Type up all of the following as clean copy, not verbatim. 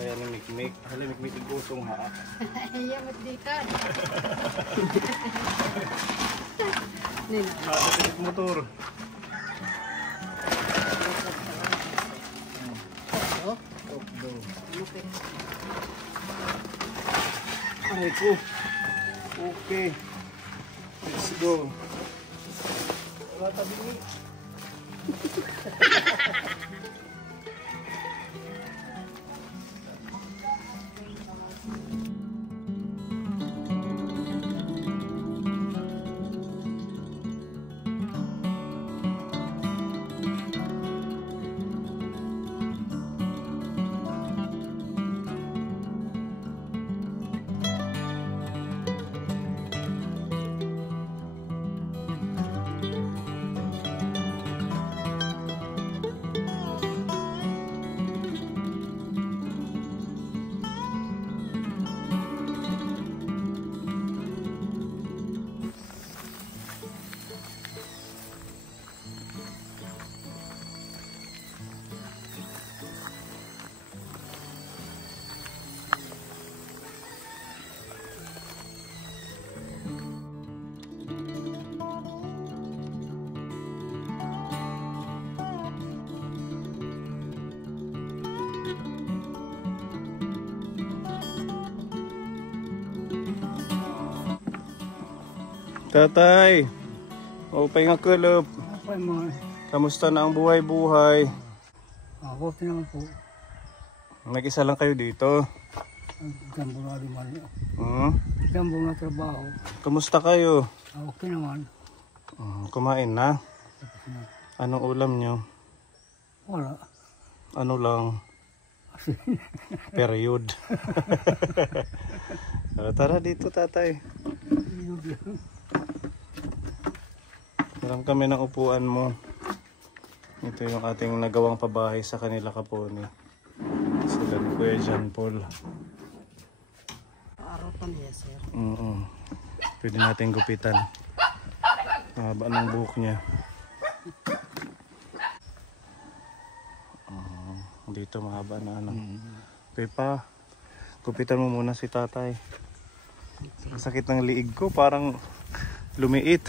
Kaya ni Mikmik. Hala Mikmik igusong ha. Iya magdikan. Nino. Sa motor. Okdo. Okay. Aray ko. Okay. Let's go. Wala tabi ni. Tatay, upay nga kulop. Upay mo. Kamusta na ang buhay-buhay? Ako naman po. Nag-isa lang kayo dito? Jambo na naman. Hmm? Jambo na trabaho. Kamusta kayo? Okay naman. Kumain na? Anong ulam nyo? Wala. Ano lang? Period. Tara dito tatay. Maram kami ng upuan mo. Ito yung ating nagawang pabahay sa kanila kaponi. Sila ni Kuya John Paul. Arapan niya, sir. Pwede natin gupitan. Mahaba ng buhok niya. Dito mahaba na ano. Pepa, gupitan mo muna si tatay. Sakit ng liig ko, parang lumiit.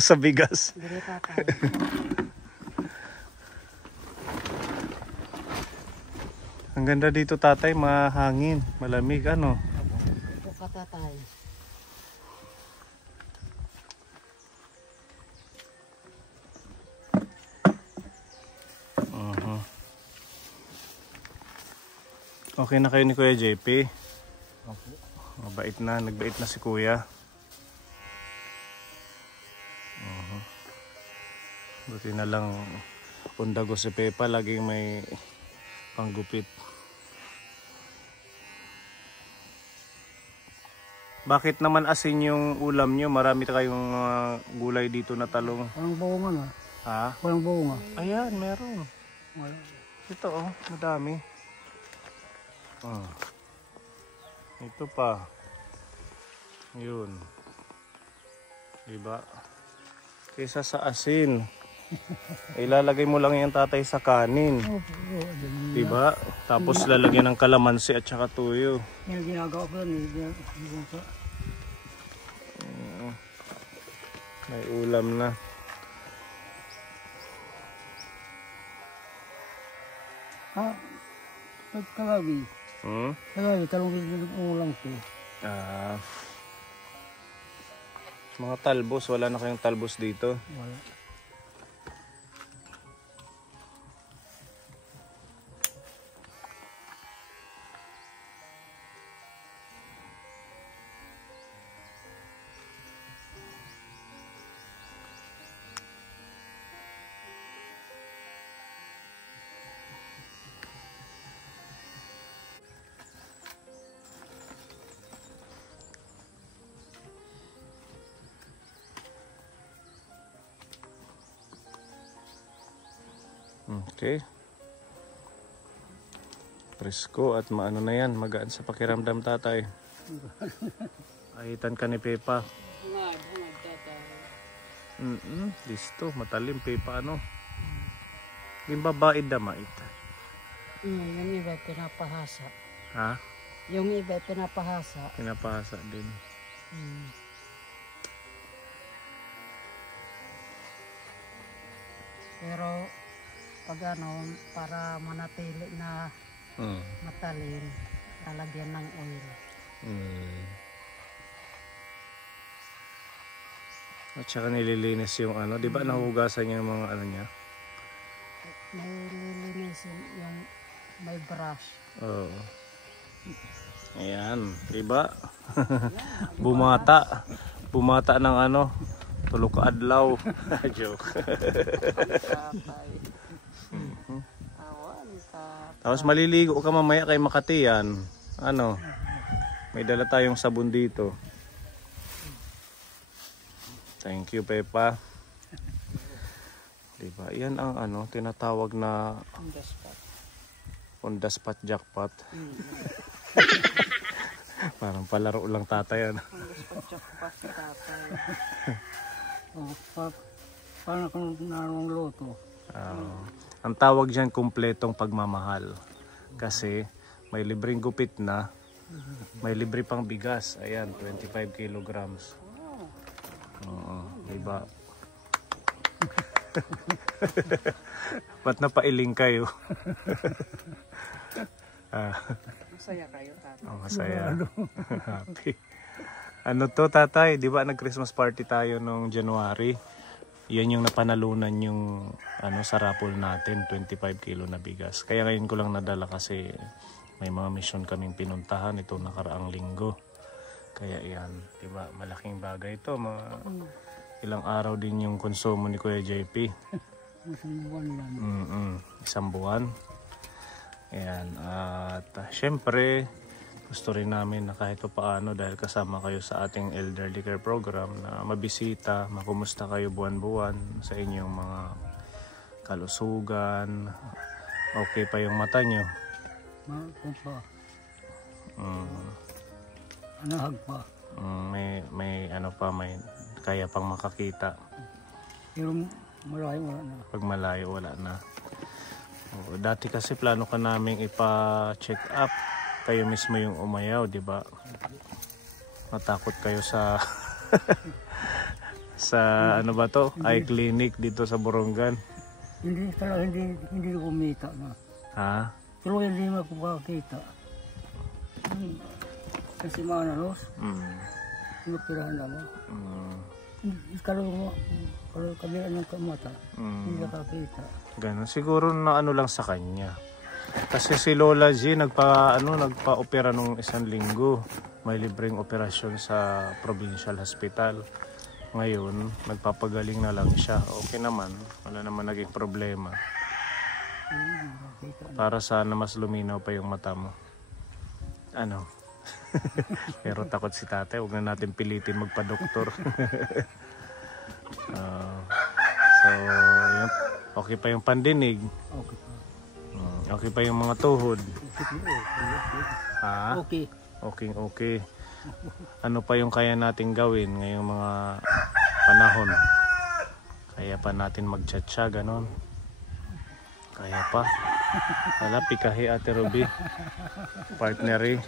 sa bigas. Ang ganda dito tatay, mahangin, malamig ano. Ito ka tatay. Okay na kayo ni Kuya JP? Okay. Mabait na, nagbait na si Kuya. Buti na lang undago si Pepa, laging may panggupit. Bakit naman asin yung ulam nyo? Marami kayong gulay dito na talong. Walang buungan ah. Ha? Walang buungan. Ayan, meron. Wala. Ito oh, madami. Ito pa. Yun. Diba? Kaysa sa asin. Ilalagay mo lang yung tatay sa kanin. Diba? Tapos lalagyan ng kalamansi at saka tuyo. Yan ang ginagawa ko lang eh. May ulam na. Ha? Kalabi. Kalabi, talong ulang ko. Mga talbos, wala na kayong talbos dito. Wala. Okay. Presko at maano na yan, magaan sa pakiramdam tatay. Ahitan ka ni Pepa. Hungad tatay. Listo, matalim Pepa ano. Yung babae damait. Yung iba pinapahasa. Ha? Yung iba pinapahasa. Pinapahasa din. Mm. Pero pag ano, para manatili na matalim, lalagyan ng oil. At saka nililinis yung ano, di ba nahugasan niya yung mga ano niya? May lilinisin yung may brush. Oo. Ayan, di ba? Bumata. Bumata ng ano, tulo ka adlaw. Joke. Tatay. Awan, tatay. Tapos maliligo ka mamaya kay Makati yan. Ano? May dala tayong sabon dito. Thank you, Pepa. Diba? Yan ang ano, tinatawag na On the spot. on the spot jackpot. Parang palaro lang tatay. Ano? On the spot jackpot si tatay. Paano kung narong loto? Ang tawag dyan kumpletong pagmamahal. Kasi may libreng gupit na, may libre pang bigas. Ayan, 25 kilograms. Oo, diba? Ba't napailing kayo? Masaya kayo, tatay. Oh, masaya. Happy. Ano to, tatay? Di ba nag-Christmas party tayo nung January? Yan yung napanalunan yung ano, sa raffle natin, 25 kilo na bigas. Kaya ngayon ko lang nadala kasi may mga mission kaming pinuntahan ito nakaraang linggo. Kaya yan, di ba? Malaking bagay ito. Ilang araw din yung konsumo ni Kuya JP. Isang buwan yan. Isang buwan. Ayan. At syempre, gusto rin namin na kahit paano dahil kasama kayo sa ating elderly care program na mabisita, makumusta kayo buwan-buwan sa inyong mga kalusugan. Okay pa yung mata nyo? Kung pa. Mm, Anahag pa. may ano pa, may kaya pang makakita. Pero malayo wala na. Pag malayo, wala na. Oo, dati kasi plano ka naming ipa-check up. Kayo mismo yung umayaw, di ba? Matakot kayo sa sa ano ba to? Eye clinic dito sa Borongan. Hindi talaga, hindi kumita na. Ha? Pero hindi makakita. Kasi mga nalos, pinupirahan naman. Kalau kabila ng kamata, hindi nakakita. Ganun. Siguro na ano lang sa kanya. Kasi si Lola G nagpa-opera nung 1 linggo. May libreng operasyon sa provincial hospital. Ngayon, nagpapagaling na lang siya. Okay naman. Wala naman naging problema. Para sana mas luminaw pa yung mata mo. Ano? Pero takot si tatay. Huwag na natin pilitin magpa-doktor. So, yun. Okay pa yung pandinig. Okay pa. Okay pa yung mga tuhod. Ha? Okay. Okay. Ano pa yung kaya natin gawin ngayong mga panahon? Kaya pa natin mag-chat-chat, ganon. Kaya pa. Wala, pikahi Ate Ruby. Partneri.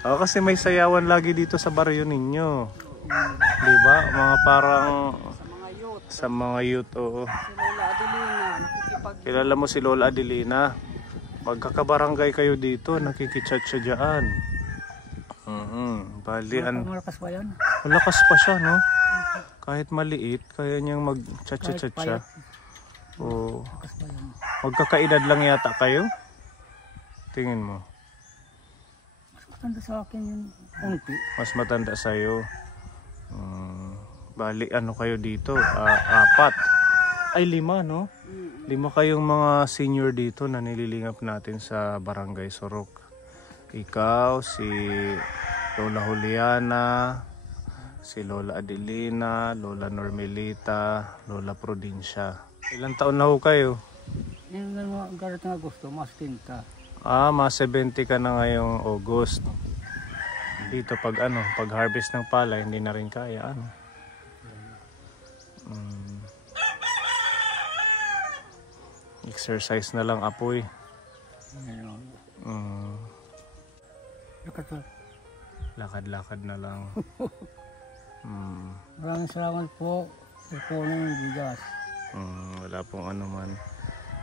Kasi may sayawan lagi dito sa baryo ninyo. Diba? Mga parang sa mga youth. Oo. Kilala mo si Lola Adelina? Magkakabarangay kayo dito. Nakikichat siya dyan. Bali, Malakas pa yan? malakas pa siya, no? Kahit maliit, kaya niyang mag-chat-chat siya. Oo. Malakas pa yan. Magkakaedad lang yata kayo? Tingin mo. Mas matanda sa akin yung konti. Mas matanda sa'yo. Bali, ano kayo dito? 4. Ay, 5, no? 5 kayong mga senior dito na nililingap natin sa Barangay Sorok. Ikaw, si Lola Juliana, si Lola Adelina, Lola Normelita, Lola Provincia. Ilang taon na ho kayo? Yung galit ng Agosto, mas 30. Mas 70 ka na ngayong August. Dito pag harvest ng palay, hindi na rin kaya, Exercise na lang, apoy. Ngayon. Ito. Lakad-lakad na lang. Maraming salamat po. Ito ng bigas. Wala pong ano man.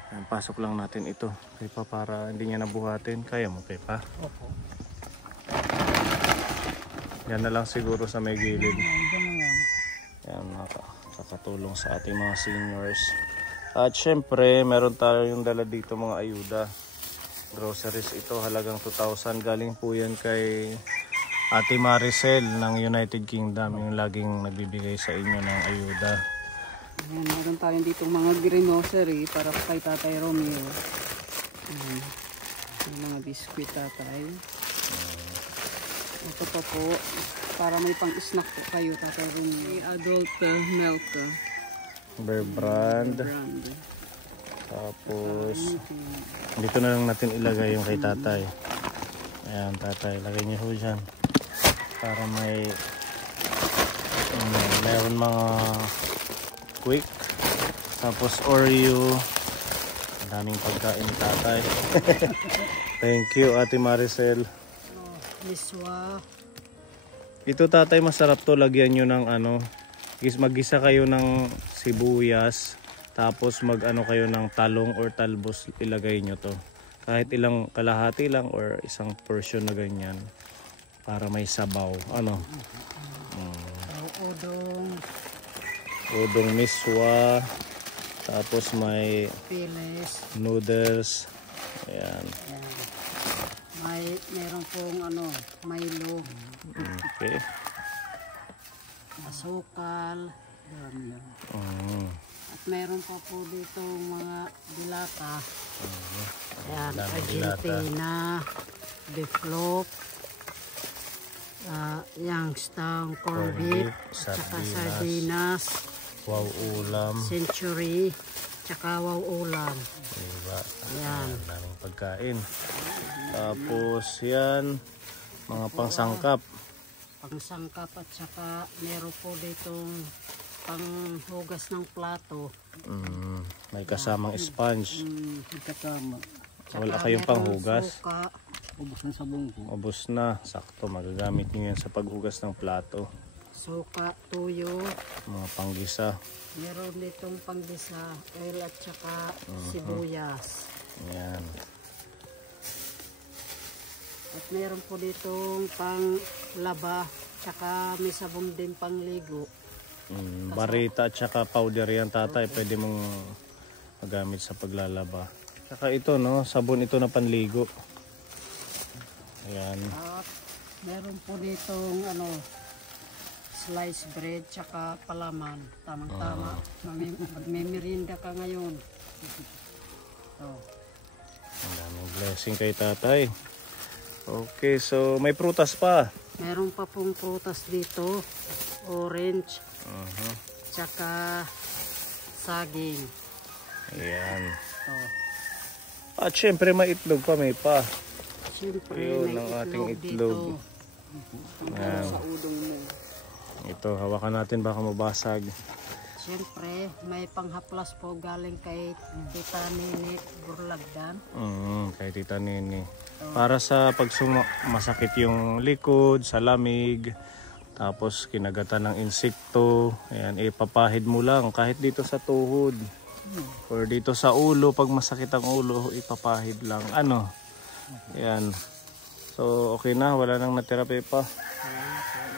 Ayan, pasok lang natin ito, Pepa, para hindi niya nabuhatin. Kaya mo, Pepa? Opo. Yan na lang siguro sa may gilid. Diyan na lang. Yan, nakakatulong sa ating mga seniors. At syempre, meron tayo yung dala dito mga ayuda. Groceries ito, halagang 2,000. Galing po yan kay Ate Maricel ng United Kingdom, yung laging nagbibigay sa inyo ng ayuda. Ayan, meron tayo dito mga grocery para kay Tatay Romeo. Yung mga biskuit tatay. Ito pa po, para may pang-snack po kayo, Tatay Romeo. Adult milk. Bear brand. Tapos, dito na lang natin ilagay yung kay tatay. Ayan, tatay, lagay niyo ho dyan. Para may meron mga quick. Tapos Oreo. Ang daming pagkain ni tatay. Thank you, Ate Maricel. Miswa. Ito tatay, masarap to. Lagyan nyo ng ano, maggisa kayo ng sibuyas. Tapos mag-ano kayo ng talong or talbos, ilagay nyo to. Kahit ilang kalahati lang or isang portion na ganyan. Para may sabaw. Ano? Udong miswa. Tapos may Pilis. noodles. Ayan. Meron pong ano, Milo. Okay. Asukal. Yan. At meron pa po dito mga dilata. Ayan, Argentina, Beefloaf, Youngstown, corned beef, tsaka sardinas, Wow ulam. Century, tsaka wow ulam. Diba? Yan. Daming pagkain. Tapos yan, mga pangsangkap. Pangsangkap at tsaka meron po ditong panghugas ng plato. May kasamang sponge. Kasama. Wala kayong panghugas? Ubus na sabong ko. Ubus na. Sakto, magagamit nyo yan sa paghugas ng plato. Suka, tuyo. Mga panggisa. Meron ditong panggisa, oil at tsaka sibuyas. Yan. At meron po ditong panglaba, tsaka may sabon din pangligo. Barita at saka powder yan tatay. Pwede mong magamit sa paglalaba. Tsaka ito no, sabon ito na panligo. Ayan. At meron po ditong ano, sliced bread tsaka palaman. Tamang-tama. Magmemerinda ka ngayon. Ang daming blessing kay tatay. Okay, so may prutas pa. Meron pa pong prutas dito. Orange. Tsaka saging. Ayan. Oh. At syempre may itlog pa, may pa. Siyempre, Yun may ang ating itlog itlog. dito. Ayan. Sa udong mo. Ito, hawakan natin baka mabasag. Siyempre, may panghaplas po galing kay Tita Nini Burlagdan. Kay Tita Nini. Para sa pag masakit yung likod, sa lamig, tapos kinagatan ng insekto, ayan, ipapahid mo lang kahit dito sa tuhod. Or dito sa ulo, pag masakit ang ulo, ipapahid lang. Ano? Ayan. So, okay na. Wala nang natira pa.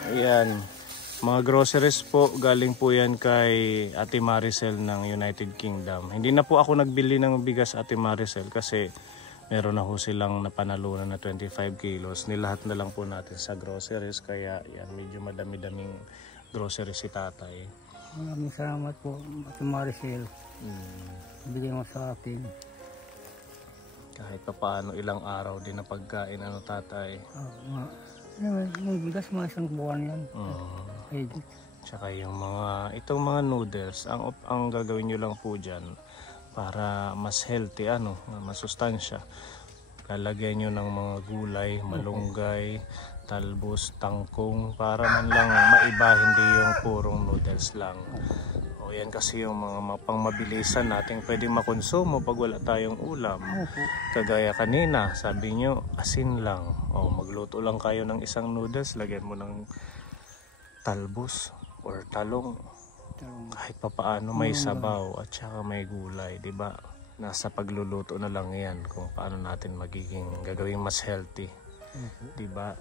Ayan. Mga groceries po, galing po yan kay Ate Maricel ng United Kingdom. Hindi na po ako nagbili ng bigas Ate Maricel kasi meron na po silang napanalunan na 25 kilos. Nilahat na lang po natin sa groceries. Kaya yan, medyo madami-daming groceries si tatay. Maraming salamat po, Ate Maricel. Bigay mo sa akin. Kahit pa paano, ilang araw din na pagkain, ano tatay? Yung bigas, mga isang buwan yan. Tsaka yung itong mga noodles, ang gagawin nyo lang po dyan para mas healthy, masustansya. Lalagyan nyo ng mga gulay, malunggay, talbos, tangkong, para man lang maiba, hindi yung purong noodles lang. O yan kasi yung mga pangmabilisan nating pwedeng makonsumo pag wala tayong ulam. Opo. Kagaya kanina, sabi nyo, asin lang. O magluto lang kayo ng isang noodles, lagyan mo ng talbos or talong. Kahit papaano may sabaw at saka may gulay, di ba? Nasa pagluluto na lang yan kung paano natin gagawing mas healthy. Di ba?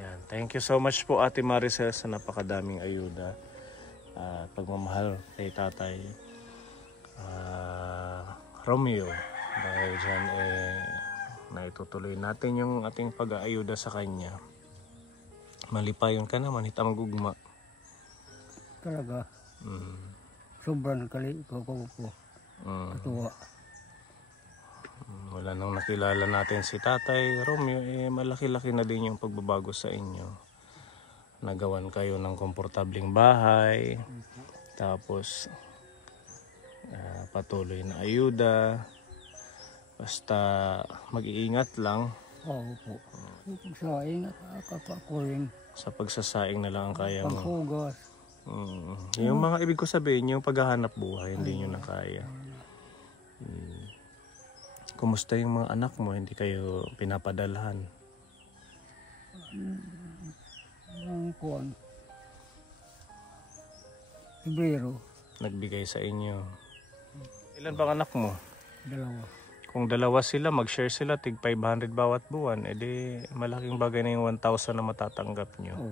Yan. Thank you so much po Ate Maricel sa napakadaming ayuda at pagmamahal kay Tatay Romeo. Dahil dyan naitutuloy natin yung ating pag-aayuda sa kanya. Malipayon ka naman, hitang gugma. Talaga. Sobrang ko. Katuwa. Wala nang nakilala natin si Tatay Romeo, malaki-laki na din yung pagbabago sa inyo. Nagawan kayo ng komportabling bahay, tapos patuloy na ayuda, basta mag-iingat lang. Opo. Sa ingat ako rin. Sa pagsasaing na lang ang kaya mo. Paghugas. Yung mga ibig ko sabihin, yung paghahanap buhay, hindi nyo na kaya. Kumusta yung mga anak mo? Hindi kayo pinapadalhan? Ang kuwan. Ibrero. Nagbigay sa inyo. Ilan bang anak mo? 2. Kung dalawa sila, mag-share sila, tig 500 bawat buwan, edi malaking bagay na yung 1,000 na matatanggap nyo.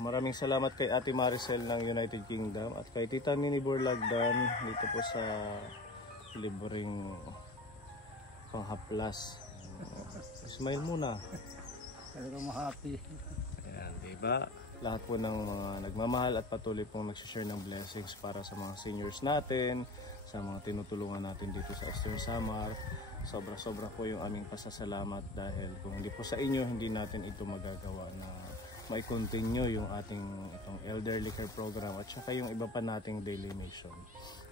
Maraming salamat kay Ate Maricel ng United Kingdom at kay Tita Minnie Borlagdan dito po sa libreng panghaplas. Smile muna. Talagang happy. Ayan, diba? Lahat po ng mga nagmamahal at patuloy pong nagsishare ng blessings para sa mga seniors natin, sa mga tinutulungan natin dito sa Eastern Samar. Sobra-sobra po yung aming pasasalamat dahil kung hindi po sa inyo, hindi natin ito magagawa na may continue yung ating itong elderly care program at saka yung iba pa nating daily mission.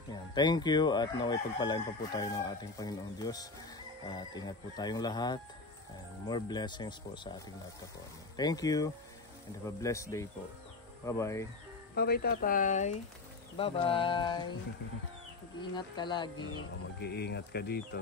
Ayan, thank you at naway pagpalain pa po tayo ng ating Panginoong Diyos. At ingat po tayong lahat. And more blessings po sa ating lahat po. Thank you and have a blessed day po. Bye-bye. Bye-bye, Tatay. Bye-bye. Mag-ingat ka lagi. Mag-iingat ka dito.